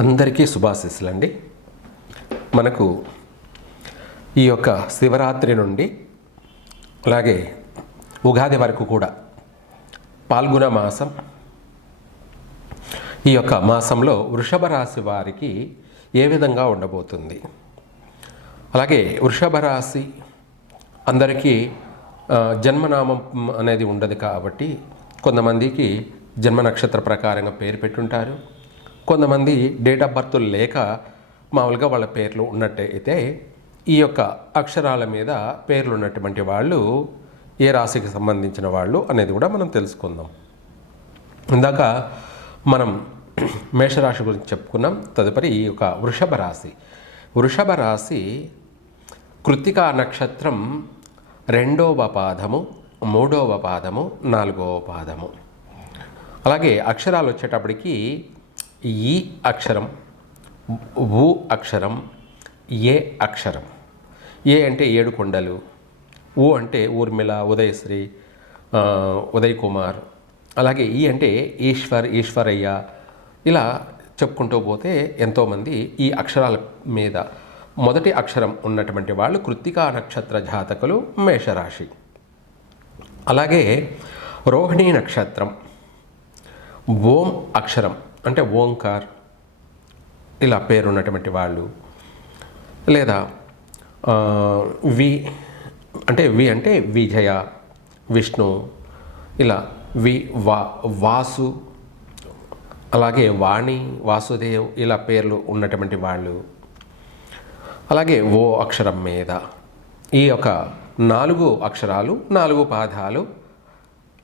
అందరికీ శుభాశీస్సులండి. మనకు ఈ యొక్క శివరాత్రి నుండి అలాగే ఉగాది వరకు కూడా పాల్గొన మాసం. ఈ యొక్క మాసంలో వృషభ రాశి వారికి ఏ విధంగా ఉండబోతుంది, అలాగే వృషభ రాశి అందరికీ జన్మనామం అనేది ఉండదు కాబట్టి కొంతమందికి జన్మ నక్షత్ర ప్రకారంగా పేరు పెట్టుంటారు. కొంతమంది డేట్ ఆఫ్ బర్త్ లేక మామూలుగా వాళ్ళ పేర్లు ఉన్నట్టయితే ఈ యొక్క అక్షరాల మీద పేర్లు ఉన్నటువంటి వాళ్ళు ఏ రాశికి సంబంధించిన వాళ్ళు అనేది కూడా మనం తెలుసుకుందాం. ఇందాక మనం మేషరాశి గురించి చెప్పుకున్నాం. తదుపరి ఈ యొక్క వృషభ రాశి. వృషభ రాశి కృత్తికా నక్షత్రం 2వ పాదము, 3వ పాదము, 4వ పాదము. అలాగే అక్షరాలు వచ్చేటప్పటికి ఈ అక్షరం, ఊ అక్షరం, ఏ అక్షరం. ఏ అంటే 7 కొండలు, ఊ అంటే ఊర్మిళ, ఉదయశ్రీ, ఉదయ్ కుమార్. అలాగే ఈ అంటే ఈశ్వర్, ఈశ్వరయ్య. ఇలా చెప్పుకుంటూ పోతే ఎంతోమంది ఈ అక్షరాల మీద మొదటి అక్షరం ఉన్నటువంటి వాళ్ళు కృత్తికా నక్షత్ర జాతకులు మేషరాశి. అలాగే రోహిణీ నక్షత్రం ఓం అక్షరం అంటే ఓంకార్ ఇలా పేరున్నటువంటి వాళ్ళు, లేదా వి అంటే విజయ, విష్ణు, ఇలా వాసు, అలాగే వాణి, వాసుదేవ్ ఇలా పేర్లు ఉన్నటువంటి వాళ్ళు. అలాగే ఓ అక్షరం మీద ఈ యొక్క 4 అక్షరాలు, 4 పాదాలు.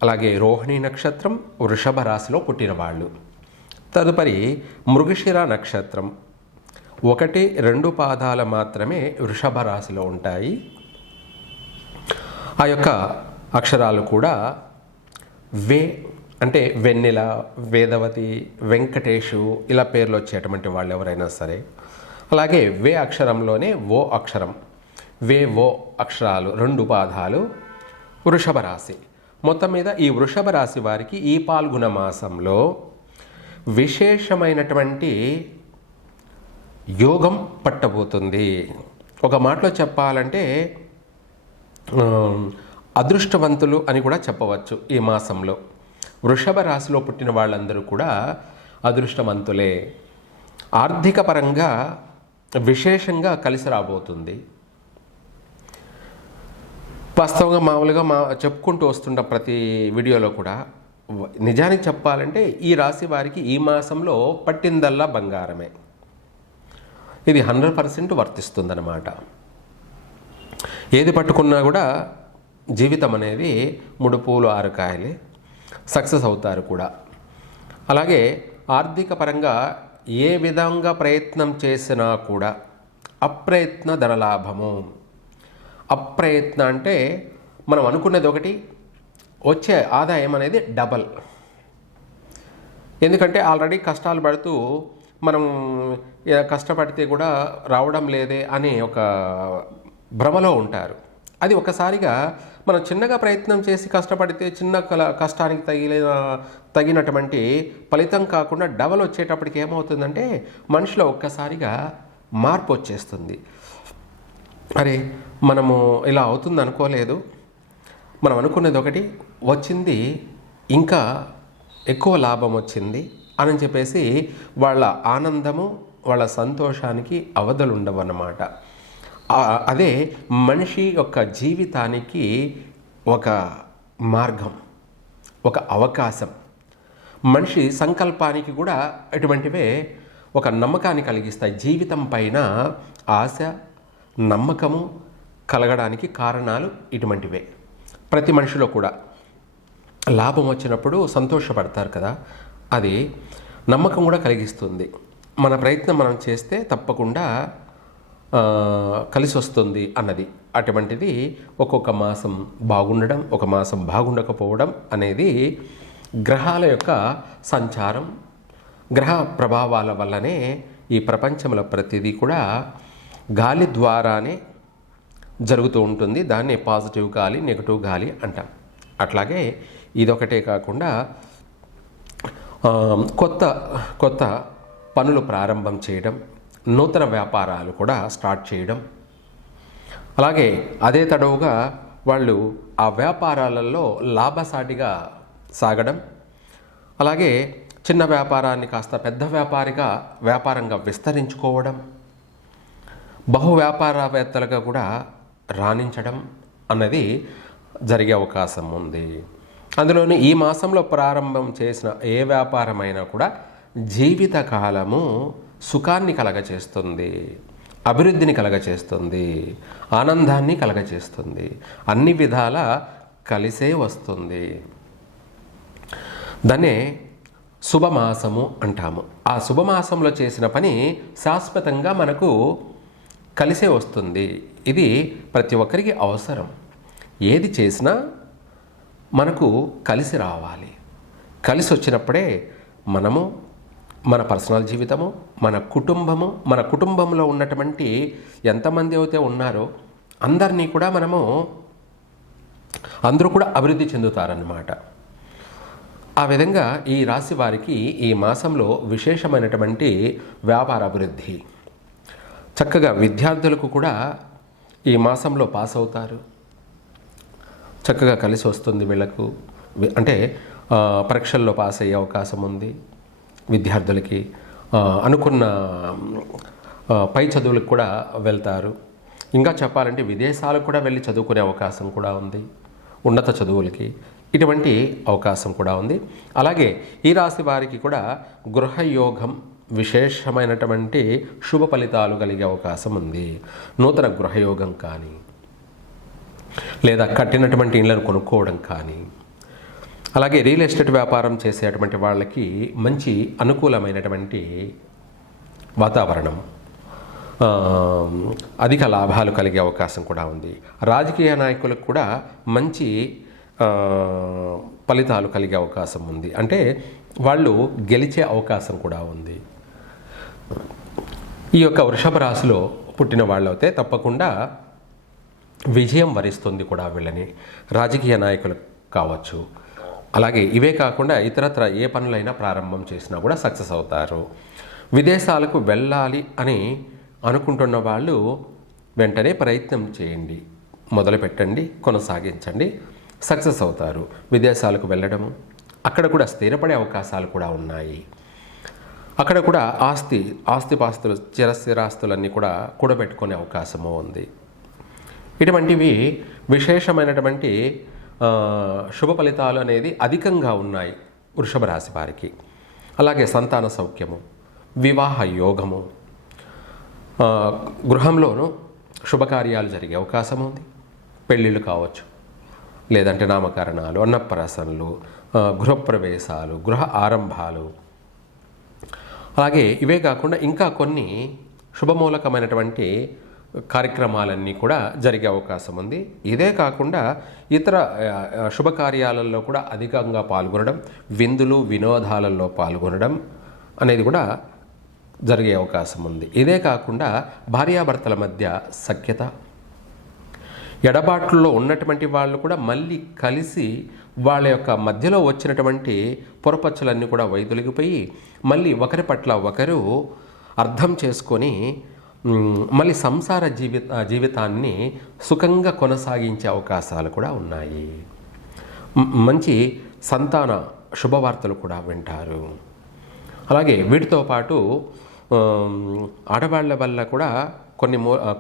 అలాగే రోహిణీ నక్షత్రం వృషభ రాశిలో పుట్టిన వాళ్ళు. తదుపరి మృగశిర నక్షత్రం 1, 2 పాదాలు మాత్రమే వృషభ రాశిలో ఉంటాయి. ఆ యొక్క అక్షరాలు కూడా వే అంటే వెన్నెల, వేదవతి, వెంకటేషు ఇలా పేర్లు వచ్చేటువంటి వాళ్ళు ఎవరైనా సరే. అలాగే వే అక్షరంలోనే ఓ అక్షరం, ఓ అక్షరాలు 2 పాదాలు వృషభ రాశి. మొత్తం మీద ఈ వృషభ రాశి వారికి ఈ పాల్గొన మాసంలో విశేషమైనటువంటి యోగం పట్టబోతుంది. ఒక మాటలో చెప్పాలంటే అదృష్టవంతులు అని కూడా చెప్పవచ్చు. ఈ మాసంలో వృషభ రాశిలో పుట్టిన వాళ్ళందరూ కూడా అదృష్టవంతులే. ఆర్థిక పరంగా విశేషంగా కలిసి రాబోతుంది. వాస్తవంగా మామూలుగా చెప్పుకుంటూ వస్తుంటాం ప్రతి వీడియోలో కూడా. నిజానికి చెప్పాలంటే ఈ రాశి వారికి ఈ మాసంలో పట్టిందల్లా బంగారమే. ఇది 100% వర్తిస్తుందన్నమాట. ఏది పట్టుకున్నా కూడా జీవితం అనేది 3 పూలు 6 కాయలే, సక్సెస్ అవుతారు కూడా. అలాగే ఆర్థిక పరంగా ఏ విధంగా ప్రయత్నం చేసినా కూడా అప్రయత్న ధనలాభము. అప్రయత్న అంటే మనం అనుకున్నది ఒకటి, వచ్చే ఆదాయం అనేది డబల్. ఎందుకంటే ఆల్రెడీ కష్టాలు పడుతూ మనం కష్టపడితే కూడా రావడం లేదే అనే ఒక భ్రమలో ఉంటారు. అది ఒకసారిగా మనం చిన్నగా ప్రయత్నం చేసి కష్టపడితే చిన్న కష్టానికి తగినటువంటి ఫలితం కాకుండా డబల్ వచ్చేటప్పటికి ఏమవుతుందంటే మనిషిలో ఒక్కసారిగా మార్పు వచ్చేస్తుంది. అరే మనము ఇలా అవుతుంది అనుకోలేదు, మనం అనుకున్నది ఒకటి వచ్చింది, ఇంకా ఎక్కువ లాభం వచ్చింది అని చెప్పేసి వాళ్ళ ఆనందము, వాళ్ళ సంతోషానికి అవధులు ఉండవు అన్నమాట. అదే మనిషి యొక్క జీవితానికి ఒక మార్గం, ఒక అవకాశం. మనిషి సంకల్పానికి కూడా ఇటువంటివే ఒక నమ్మకాన్ని కలిగిస్తాయి. జీవితం పైన ఆశ, నమ్మకము కలగడానికి కారణాలు ఇటువంటివే. ప్రతి మనిషిలో కూడా లాభం వచ్చినప్పుడు సంతోషపడతారు కదా, అది నమ్మకం కూడా కలిగిస్తుంది. మన ప్రయత్నం మనం చేస్తే తప్పకుండా కలిసి వస్తుంది అన్నది. అటువంటిది ఒక్కొక్క మాసం బాగుండడం, ఒక మాసం బాగుండకపోవడం అనేది గ్రహాల యొక్క సంచారం, గ్రహ ప్రభావాల వల్లనే ఈ ప్రపంచంలో ప్రతిదీ కూడా గాలి ద్వారానే జరుగుతూ ఉంటుంది. దాన్ని పాజిటివ్ గాలి, నెగిటివ్ గాలి అంటాం. అట్లాగే ఇదొకటే కాకుండా కొత్త పనులు ప్రారంభం చేయడం, నూతన వ్యాపారాలు కూడా స్టార్ట్ చేయడం, అలాగే అదే తడవుగా వాళ్ళు ఆ వ్యాపారాలలో లాభసాటిగా సాగడం, అలాగే చిన్న వ్యాపారాన్ని కాస్త పెద్ద వ్యాపారంగా విస్తరించుకోవడం, బహు వ్యాపారవేత్తలుగా కూడా రాణించడం అన్నది జరిగే అవకాశం ఉంది. అందులోని ఈ మాసంలో ప్రారంభం చేసిన ఏ వ్యాపారమైనా కూడా జీవితకాలము సుఖాన్ని కలగచేస్తుంది, అభివృద్ధిని కలగచేస్తుంది, ఆనందాన్ని కలగచేస్తుంది, అన్ని విధాల కలిసే వస్తుంది. దాన్నే శుభమాసము అంటాము. ఆ శుభమాసంలో చేసిన పని శాశ్వతంగా మనకు కలిసే వస్తుంది. ఇది ప్రతి ఒక్కరికి అవసరం. ఏది చేసినా మనకు కలిసి రావాలి. కలిసి వచ్చినప్పుడే మనము, మన పర్సనల్ జీవితము, మన కుటుంబంలో ఉన్నటువంటి ఎంతమంది అయితే ఉన్నారో అందరినీ కూడా అందరూ కూడా అభివృద్ధి చెందుతారన్నమాట. ఆ విధంగా ఈ రాశి వారికి ఈ మాసంలో విశేషమైనటువంటి వ్యాపార అభివృద్ధి. చక్కగా విద్యార్థులకు కూడా ఈ మాసంలో పాస్ అవుతారు. చక్కగా కలిసి వస్తుంది వీళ్ళకు. అంటే పరీక్షల్లో పాస్ అయ్యే అవకాశం ఉంది విద్యార్థులకి. అనుకున్న పై చదువులకు కూడా వెళ్తారు. ఇంకా చెప్పాలంటే విదేశాలకు కూడా వెళ్ళి చదువుకునే అవకాశం కూడా ఉంది, ఉన్నత చదువులకి. ఇటువంటి అవకాశం కూడా ఉంది. అలాగే ఈ రాశి వారికి కూడా గృహయోగం విశేషమైనటువంటి శుభ ఫలితాలు కలిగే అవకాశం ఉంది. నూతన గృహయోగం కానీ, లేదా కట్టినటువంటి ఇళ్లను కొనుక్కోవడం కానీ, అలాగే రియల్ ఎస్టేట్ వ్యాపారం చేసేటువంటి వాళ్ళకి మంచి అనుకూలమైనటువంటి వాతావరణం, అధిక లాభాలు కలిగే అవకాశం కూడా ఉంది. రాజకీయ నాయకులకు కూడా మంచి ఫలితాలు కలిగే అవకాశం ఉంది. అంటే వాళ్ళు గెలిచే అవకాశం కూడా ఉంది. ఈ యొక్క వృషభ రాశిలో పుట్టిన వాళ్ళైతే తప్పకుండా విజయం వరిస్తుంది కూడా వీళ్ళని. రాజకీయ నాయకులు కావచ్చు. అలాగే ఇవే కాకుండా ఇతరత్ర ఏ పనులైనా ప్రారంభం చేసినా కూడా సక్సెస్ అవుతారు. విదేశాలకు వెళ్ళాలి అని అనుకుంటున్న వాళ్ళు వెంటనే ప్రయత్నం చేయండి, మొదలు పెట్టండి, కొనసాగించండి, సక్సెస్ అవుతారు. విదేశాలకు వెళ్ళడము, అక్కడ కూడా స్థిరపడే అవకాశాలు కూడా ఉన్నాయి. అక్కడ కూడా ఆస్తిపాస్తులు, స్థిరాస్తులన్నీ కూడా కూడబెట్టుకునే అవకాశము ఉంది. ఇటువంటివి విశేషమైనటువంటి శుభ ఫలితాలు అనేది అధికంగా ఉన్నాయి వృషభ రాశి వారికి. అలాగే సంతాన సౌఖ్యము, వివాహ యోగము, గృహంలోనూ శుభకార్యాలు జరిగే అవకాశం ఉంది. పెళ్ళిళ్ళు కావచ్చు, లేదంటే నామకరణాలు, అన్నప్రాసనలు, గృహప్రవేశాలు, గృహ ఆరంభాలు. అలాగే ఇవే కాకుండా ఇంకా కొన్ని శుభమూలకమైనటువంటి కార్యక్రమాలన్నీ కూడా జరిగే అవకాశం ఉంది. ఇదే కాకుండా ఇతర శుభకార్యాలలో కూడా అధికంగా పాల్గొనడం, విందులు వినోదాలలో పాల్గొనడం అనేది కూడా జరిగే అవకాశం ఉంది. ఇదే కాకుండా భార్యాభర్తల మధ్య సఖ్యత, ఎడబాట్లలో ఉన్నటువంటి వాళ్ళు కూడా మళ్ళీ కలిసి వాళ్ళ యొక్క మధ్యలో వచ్చినటువంటి పొరపచ్చులన్నీ కూడా వైదొలిగిపోయి మళ్ళీ ఒకరి పట్ల ఒకరు అర్థం చేసుకొని మళ్ళీ సంసార జీవితాన్ని సుఖంగా కొనసాగించే అవకాశాలు కూడా ఉన్నాయి. మంచి సంతాన శుభవార్తలు కూడా వింటారు. అలాగే వీటితో పాటు ఆడవాళ్ళ వల్ల కూడా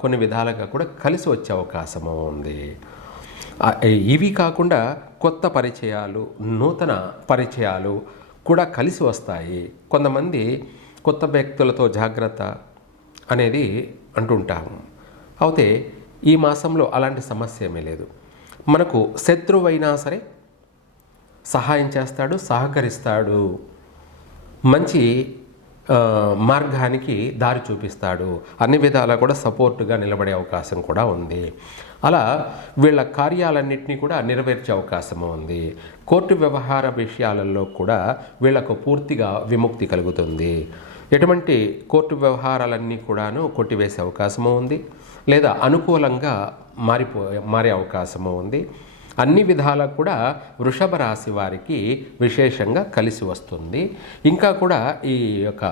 కొన్ని విధాలుగా కూడా కలిసి వచ్చే అవకాశము ఉంది. ఇవి కాకుండా కొత్త పరిచయాలు, నూతన పరిచయాలు కూడా కలిసి వస్తాయి. కొంతమంది కొత్త వ్యక్తులతో జాగ్రత్త అనేది అంటుంటాము. అయితే ఈ మాసంలో అలాంటి సమస్య ఏమీ లేదు. మనకు శత్రువైనా సరే సహాయం చేస్తాడు, సహకరిస్తాడు, మంచి మార్గానికి దారి చూపిస్తాడు, అన్ని విధాలా కూడా సపోర్టుగా నిలబడే అవకాశం కూడా ఉంది. అలా వీళ్ళ కార్యాలన్నింటినీ కూడా నెరవేర్చే అవకాశము ఉంది. కోర్టు వ్యవహార విషయాలలో కూడా వీళ్లకు పూర్తిగా విముక్తి కలుగుతుంది. ఎటువంటి కోర్టు వ్యవహారాలన్నీ కూడాను కొట్టివేసే అవకాశము ఉంది, లేదా అనుకూలంగా మారే అవకాశము ఉంది. అన్ని విధాలా కూడా వృషభ రాశి వారికి విశేషంగా కలిసి వస్తుంది. ఇంకా కూడా ఈ యొక్క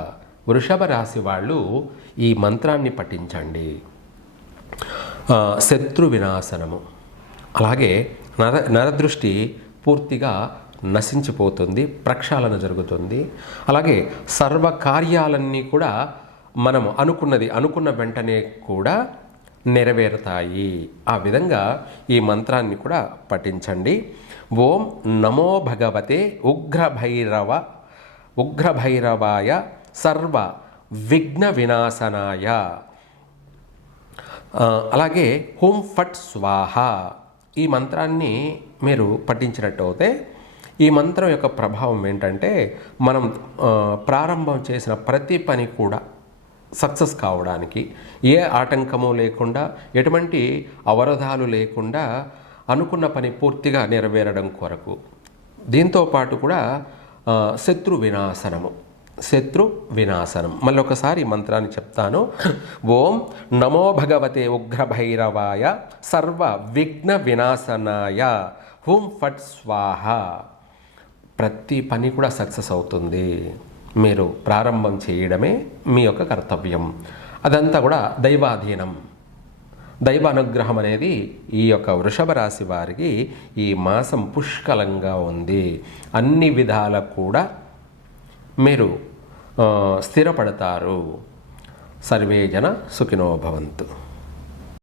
వృషభ రాశి వాళ్ళు ఈ మంత్రాన్ని పఠించండి. శత్రు వినాశనము, అలాగే నరదృష్టి పూర్తిగా నశించిపోతుంది, ప్రక్షాళన జరుగుతుంది. అలాగే సర్వకార్యాలన్నీ కూడా మనము అనుకున్న వెంటనే కూడా నెరవేరుతాయి. ఆ విధంగా ఈ మంత్రాన్ని కూడా పఠించండి. ఓం నమో భగవతే ఉగ్రభైరవాయ సర్వ విఘ్న వినాశనాయ. అలాగే హుం ఫట్ స్వాహ ఈ మంత్రాన్ని మీరు పఠించినట్టయితే ఈ మంత్రం యొక్క ప్రభావం ఏంటంటే మనం ప్రారంభం చేసిన ప్రతి పని కూడా సక్సెస్ కావడానికి, ఏ ఆటంకము లేకుండా, ఎటువంటి అవరోధాలు లేకుండా అనుకున్న పని పూర్తిగా నెరవేరడం కొరకు. దీంతోపాటు కూడా శత్రు వినాశనం. మళ్ళీ ఒకసారి మంత్రాన్ని చెప్తాను. ఓం నమో భగవతే ఉగ్రభైరవాయ సర్వ విఘ్న వినాశనాయ హుం ఫట్ స్వాహ. ప్రతి పని కూడా సక్సెస్ అవుతుంది. మీరు ప్రారంభం చేయడమే మీ యొక్క కర్తవ్యం. అదంతా కూడా దైవాధీనం. దైవ అనుగ్రహం అనేది ఈ యొక్క వృషభ రాశి వారికి ఈ మాసం పుష్కలంగా ఉంది. అన్ని విధాల కూడా మీరు స్థిరపడతారు. సర్వే జన సుఖినో భవంతు.